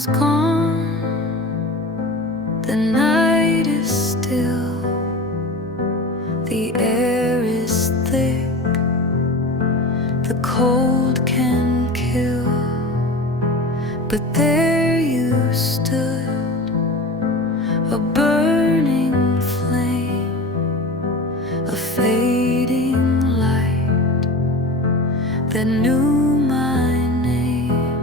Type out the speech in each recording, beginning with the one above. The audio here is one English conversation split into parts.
sun's gone, the night is still, the air is thick, the cold can kill. But there you stood, a burning flame, a fading light that knew my name.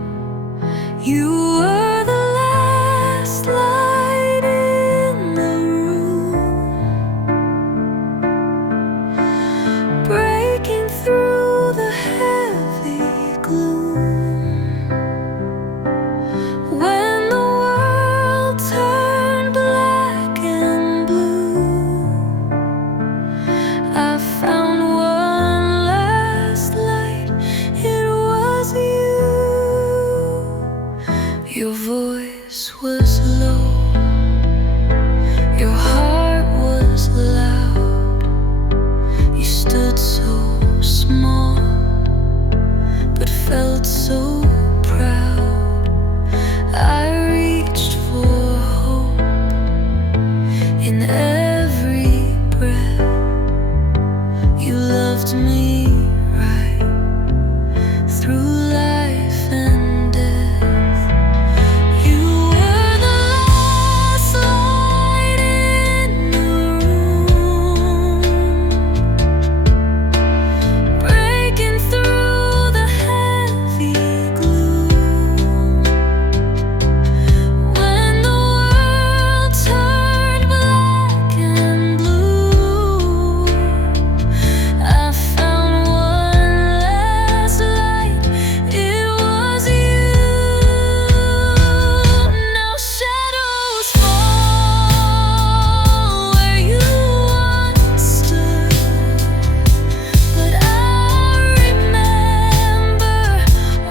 You were the last light in the room, breaking through the heavy gloom. When the world turned black and blue, I found one last light. It was you. Your voice was low, your heart was loud. You stood so small, but felt so proud. I reached for hope in every breath. You loved me right through life and death. You were the last light in the room, breaking through the heavy gloom. When the world turned black and blue, I found one last light. It was you. Now shadows fall where you once stood, but I remember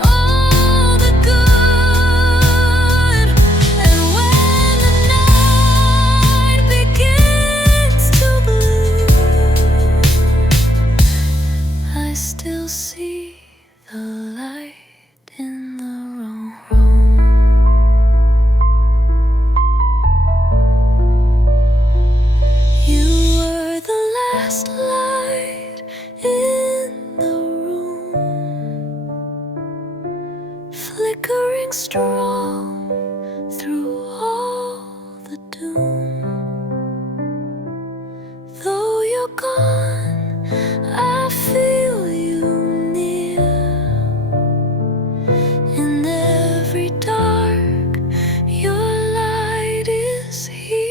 all the good. And when the night begins to blue, I still see the light in the wrong room. You were the last light in the room, flickering strong through all the doom. Though you're gone, I feel you near. In every dark, your light is here.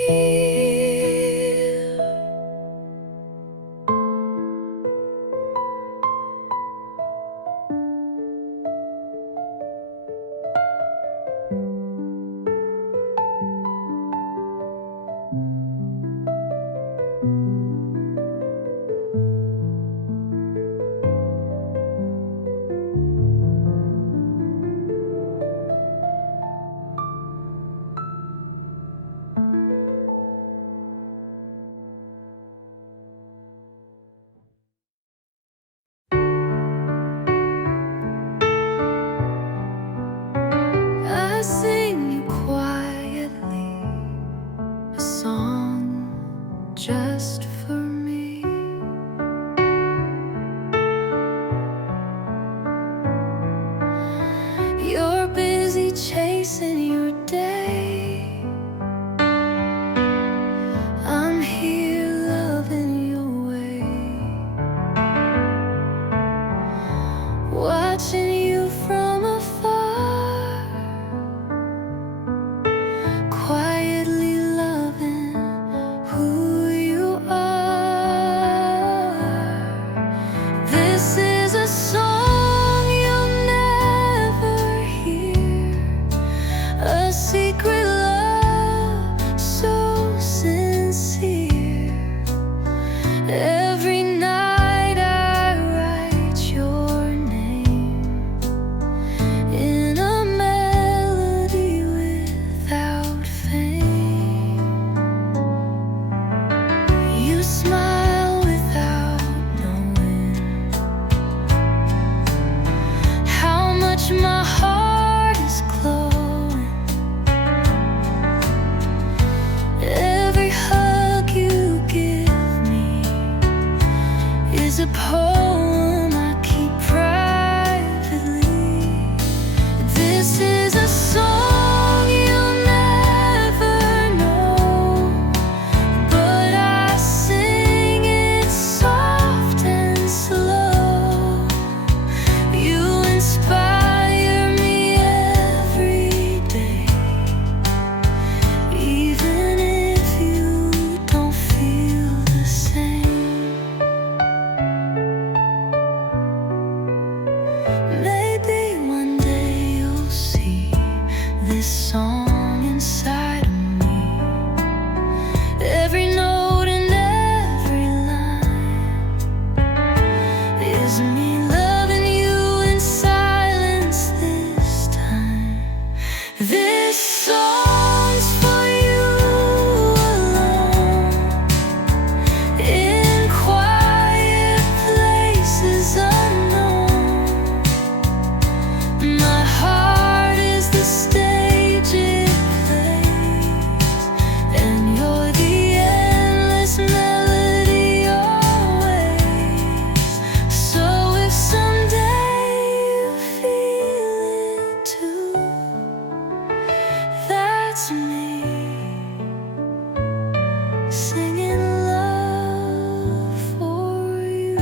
I sing you quietly a song just for me. You're busy chasing your day, I'm here loving your way, watching you from afar, quietly loving who you are. This is a song you'll never hear, a secret love so sincere. Every night I write your name in a melody without fame. You smile without knowing how much my heart is glowing. song inside of me. Every note and every line is me loving you in silence this time. This song's for you alone, in quiet places unknown. My heart is the stage it plays, and you're the endless melody always. So if someday you feel it too, that's me singing love for you.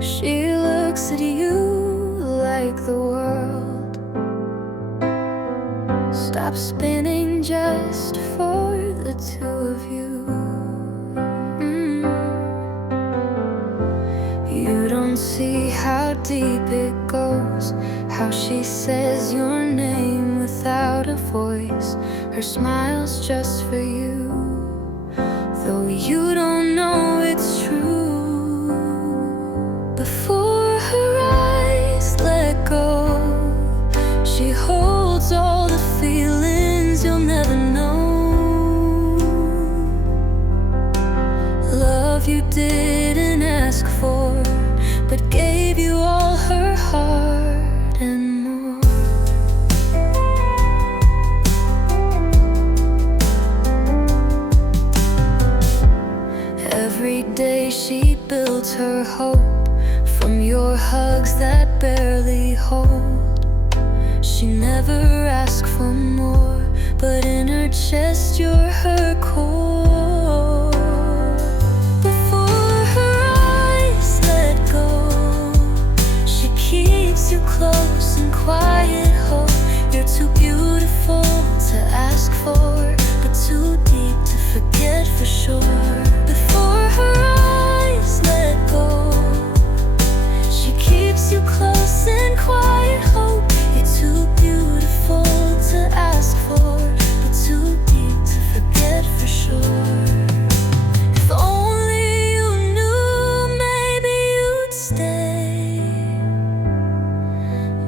She looks at you like the world stops spinning just for the two of you. You don't see how deep it goes, how she says your name without a voice. Her smile's just for you, though you don't know it's true. Before her eyes let go, she holds all the feelings you'll never know. Love you didn't ask for, but gave you all her heart and more. Every day she builds her hope from your hugs that barely hold. She never asked for more, but in her chest you're her core. Before her eyes let go, she keeps you close in quiet hope. You're too beautiful to ask for, but too deep to forget for sure. Before her eyes let go, she keeps you close in quiet hope. You're too beautiful to ask for, but too deep to forget for sure. If only you knew, maybe you'd stay,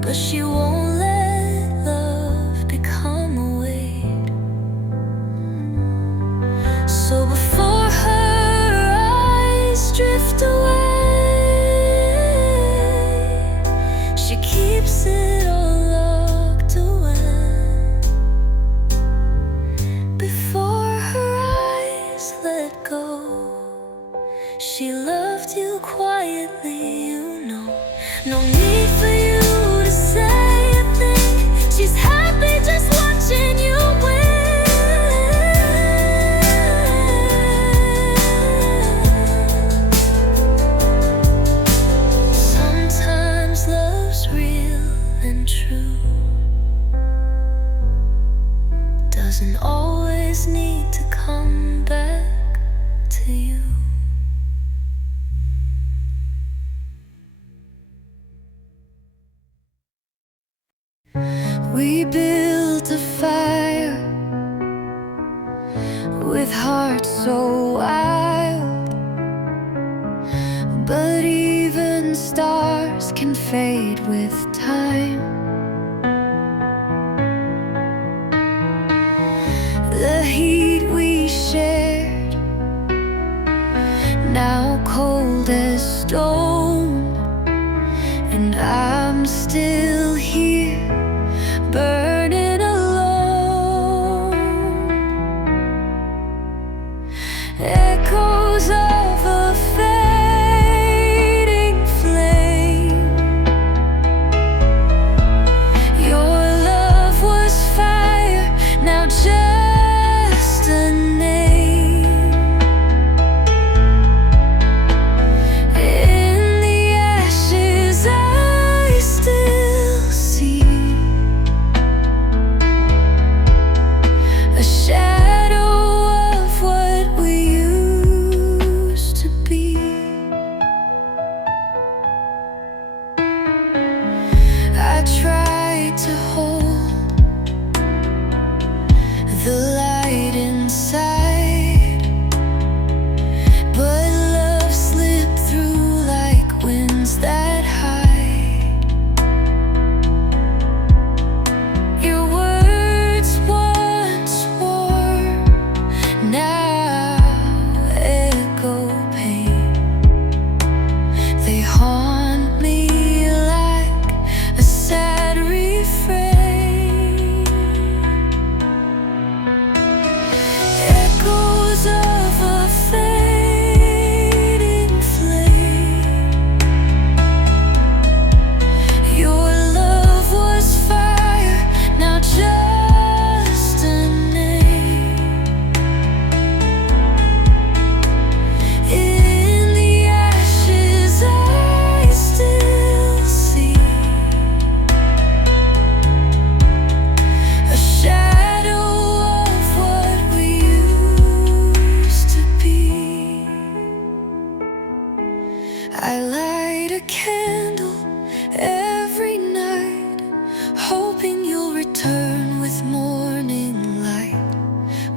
but she won't let love become a weight. So before her eyes drift away, she keeps it all locked away. Before her eyes let go, she loved you quietly, you know. No need for you to say a thing. She's happy just watching you win. Sometimes love's real and true, doesn't always need to come back to you. We built a fire with hearts so wild, but even stars can fade with time. The heat we shared, now cold as stone, and I'm still here, burning alone. Echoes of a fading flame. Your love was fire, now just a name. In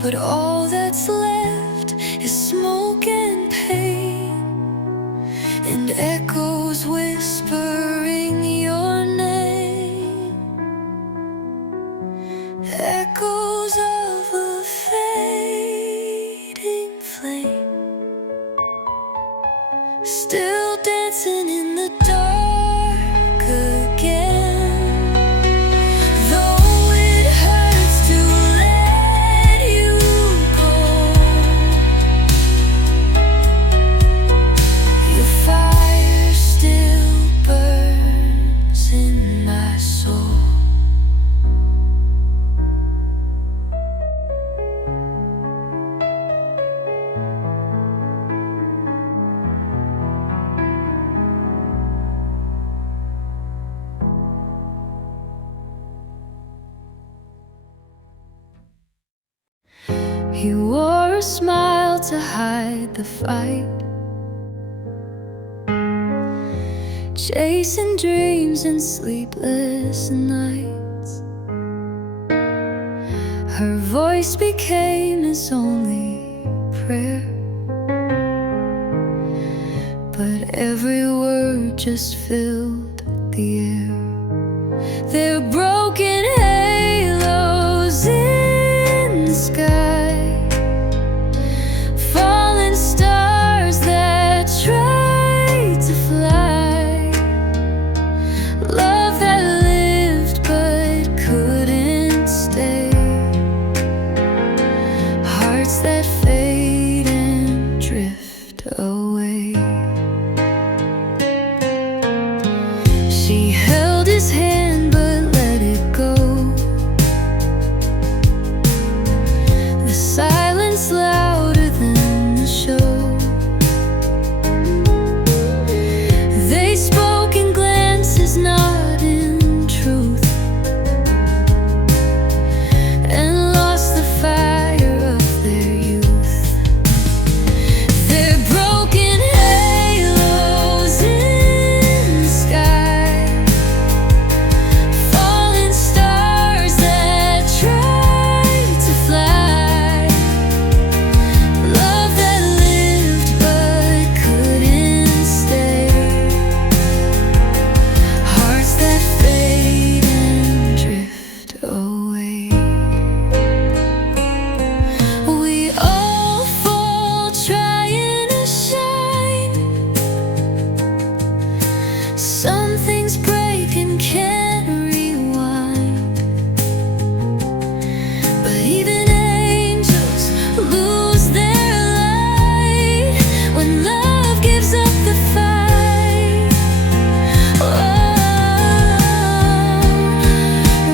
but all that's left is smoke and pain, and echoes whispering your name, echoes of a fading flame, still dancing in the dark again. Though it hurts to let you go, your fire still burns in my soul. He wore a smile to hide the fight, chasing dreams in sleepless nights. Her voice became his only prayer, but every word just filled the air. Their broken halos in the sky, fallen stars that tried to fly, love that lived but couldn't stay, hearts that fade and drift away. She held his hand but let it go. The silence louder than the show. They spoke in glances, not in truth, and lost the fire of their youth. Their broken halos in the sky, fallen stars that tried to fly, love that lived but couldn't stay, hearts that fade and drift away. We all fall trying to shine. Some things break and can't rewind, but even angels lose their light when love gives up the fight. Oh,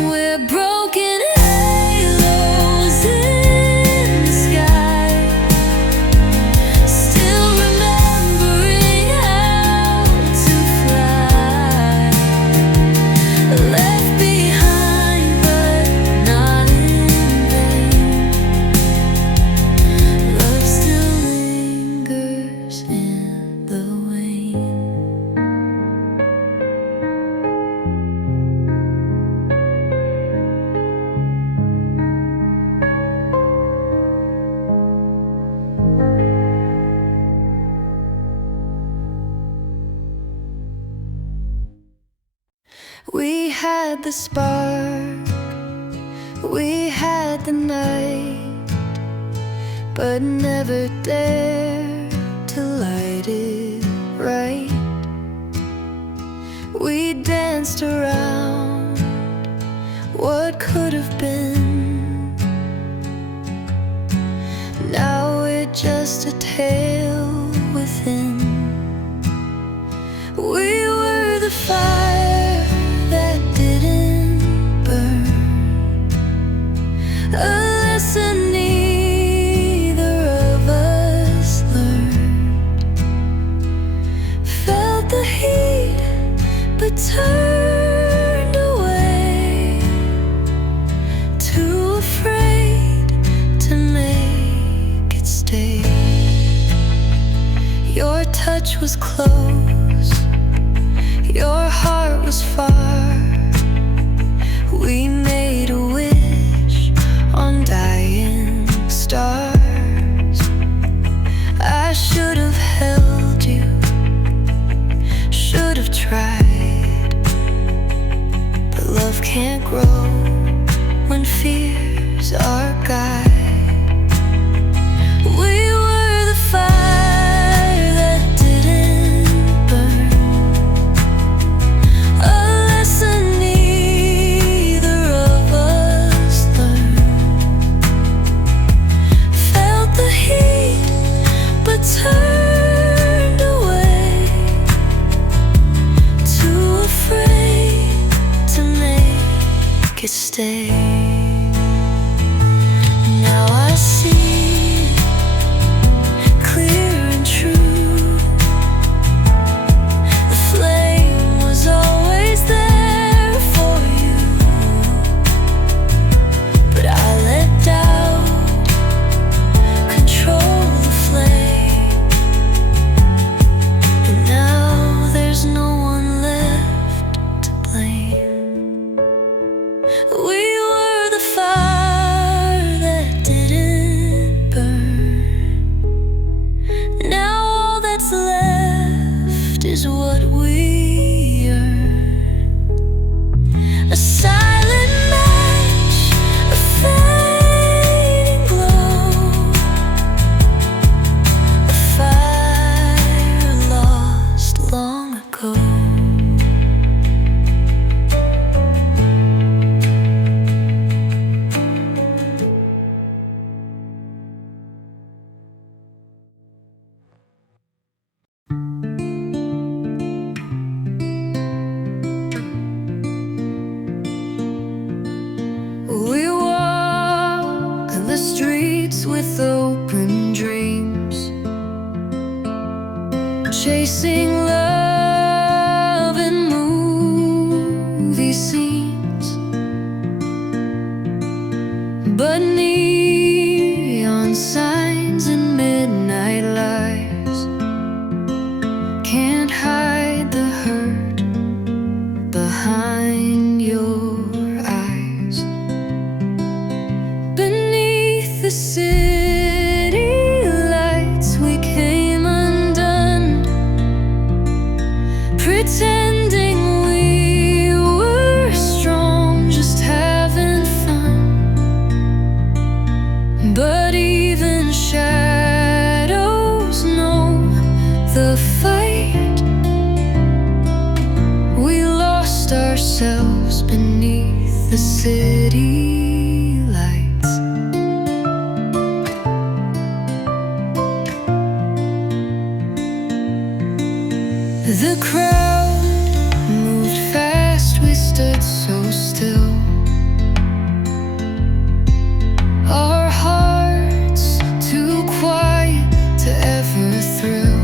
we're broken halos in the sky, still remembering how to fly, left behind but not in vain. Love still lingers in the wane. We had the spark, we had the night, but never dared to light it right. We danced around what could have been. Now we're just a tale within. We were the fire that didn't burn, a lesson neither of us learned. Felt the heat but turned away, too afraid to make it stay. Your touch was close, your heart was far. We made a wish on dying stars. streets with open dreams, chasing love in movie scenes. But neon signs and midnight lights can't hide the hurt behind your eyes. Beneath the city lights we came undone, pretending we were strong, just having fun. But even shadows know the fight. We lost ourselves beneath the city lights. The crowd moved fast, we stood so still, our hearts too quiet to ever thrill.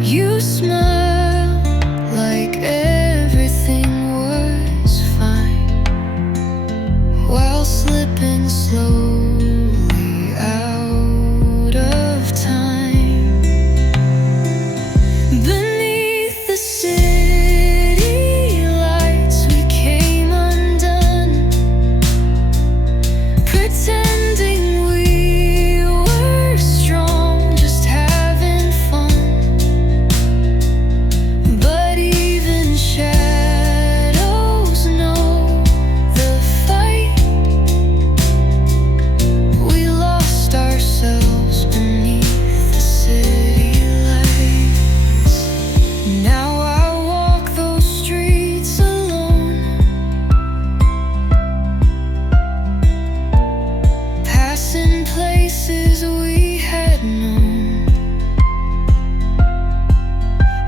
You smiled like everything was fine, while slipping slowly out of time. Beneath the city lights we came undone, pretending we were strong, just having fun. But even shadows know the fight. We lost ourselves beneath the city lights. Now I walk those streets alone, passing places we had known.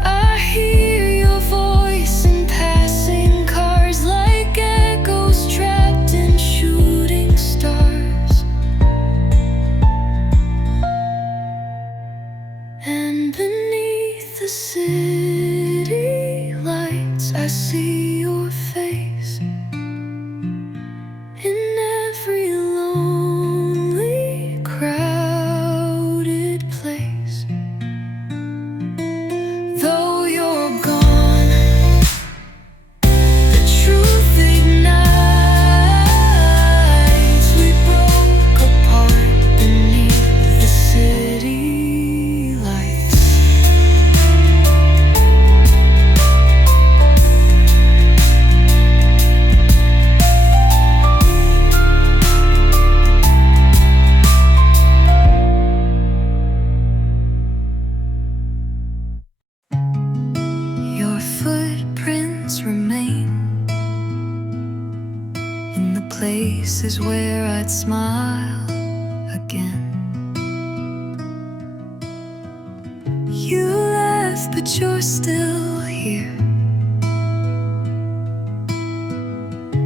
I hear your voice in passing cars, like echoes trapped in shooting stars. And beneath the city lights I see your face in every lonely, crowded place. Though you're gone, the truth ignites. We broke apart beneath the city lights. Your footprints remain in the places where I'd smile again. You left, but you're still here.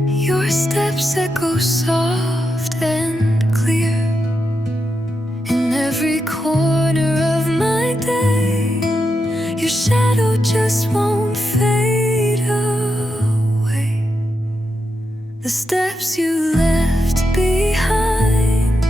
Your steps echo soft and clear in every corner of my day. Your shadow just won't fade away. The steps you left behind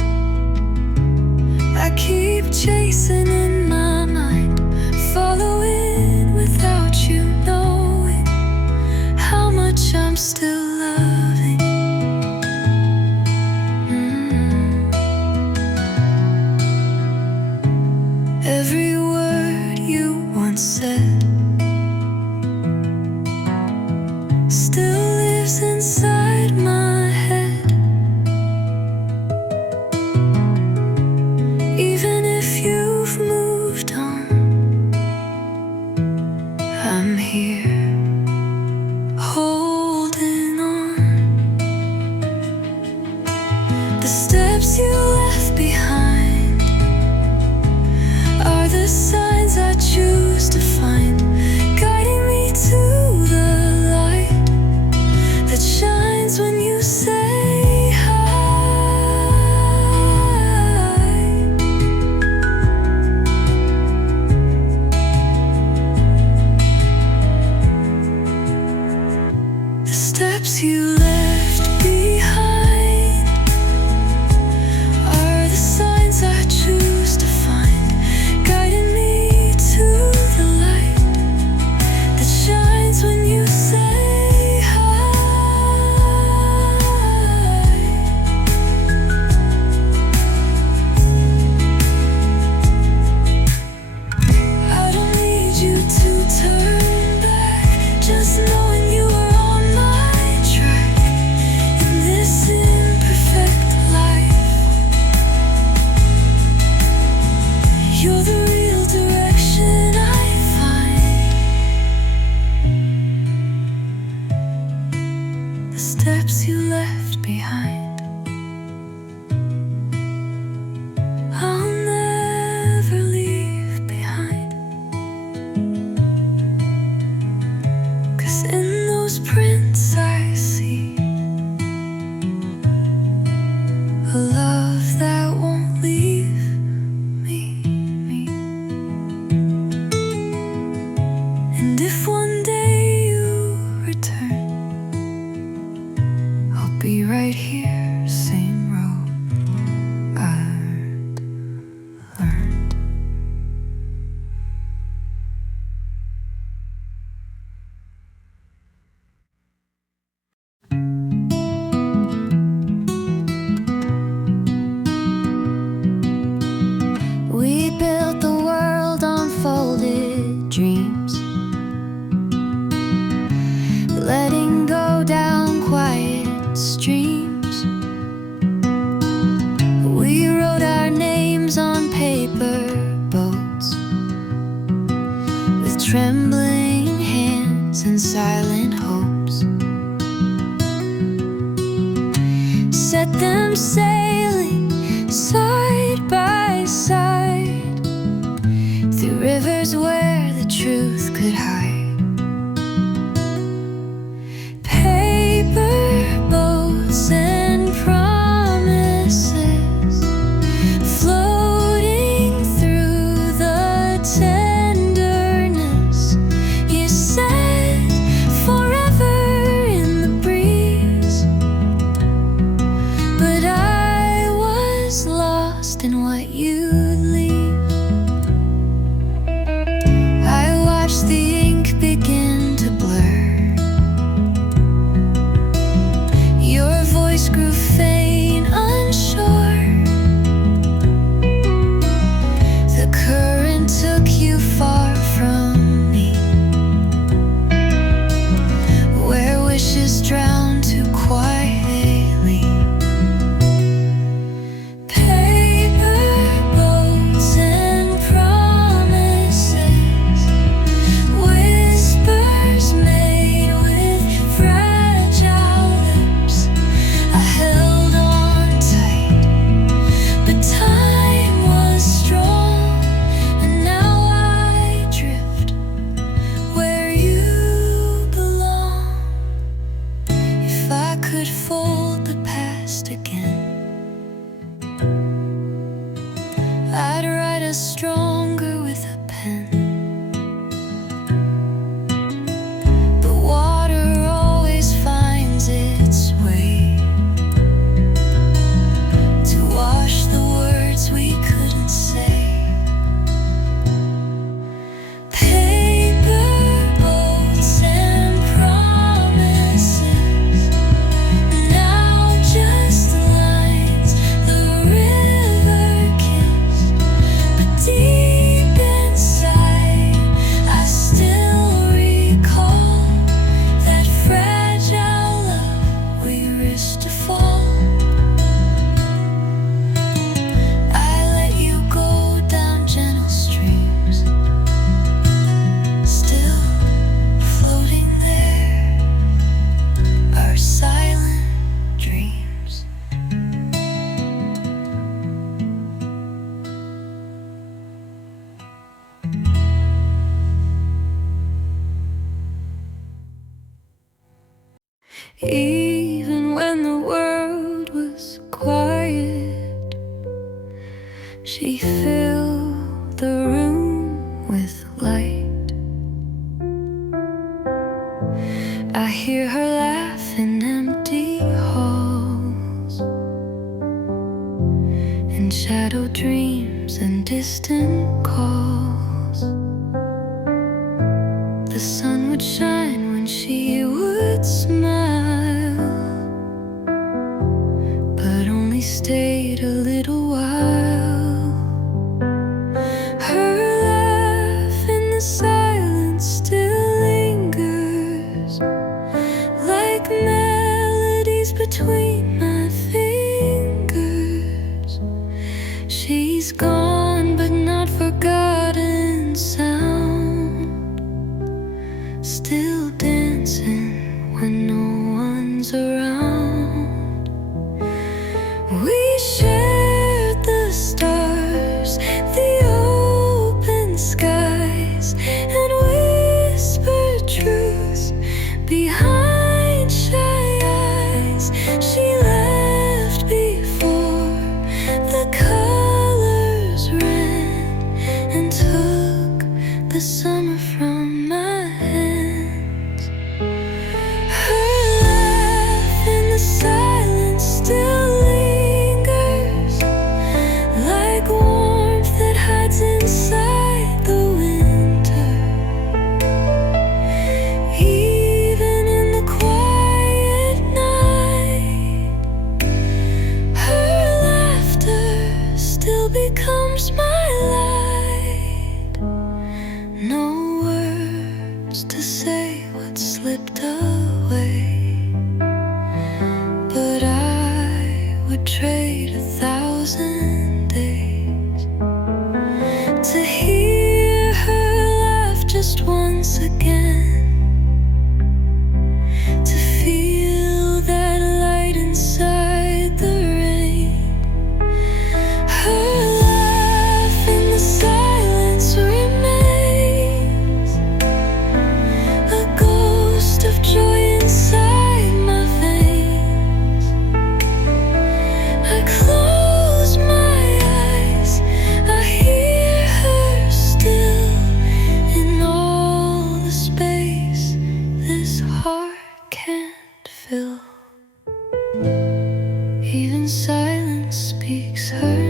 paper boats with trembling hands and silent hopes. Set them sailing side by side through rivers where the truth could hide. Paper boats and promises floating through the tenderness you said forever in the breeze. But I was lost in what you leave. I watched the ink begin to blur. Your voice grew faint, unsure. The current took you far from me, where wishes drown too quietly. Paper boats and promises, whispers made with fragile lips. I held on tight, but time was strong, and now I drift where you belong. If I could fold the past again, I'd write us stronger with a pen. But water always finds its way to wash the words we couldn't say. Paper boats and promises, now just lines the river kissed. But deep inside, I still recall that fragile love we risked to fall. I let you go down gentle streams, still floating there, our silent dreams. Even when the world was quiet, she filled the room with light. I hear her laugh in empty halls, in shadow dreams and distant calls. The sun would shine when she would smile, but only stayed a little while. Her laugh in the silence still lingers, like melodies between my fingers. She's gone, but not forgotten sound, still dancing when no one's around. We shared the stars, the open skies, and whispered truths behind shy eyes. She left before the colors ran and took the summer from my hands. Her laugh in the silence still lingers, like warmth that hides inside the winter. Even in the quiet night, her laughter still becomes my light. No words to say what slipped away, but I would trade 1,000 days just once again, to feel that light inside the rain. Her laugh in the silence remains, a ghost of joy inside my veins. I close my eyes, I hear her still, in all the space this heart can't fill. Even silence speaks her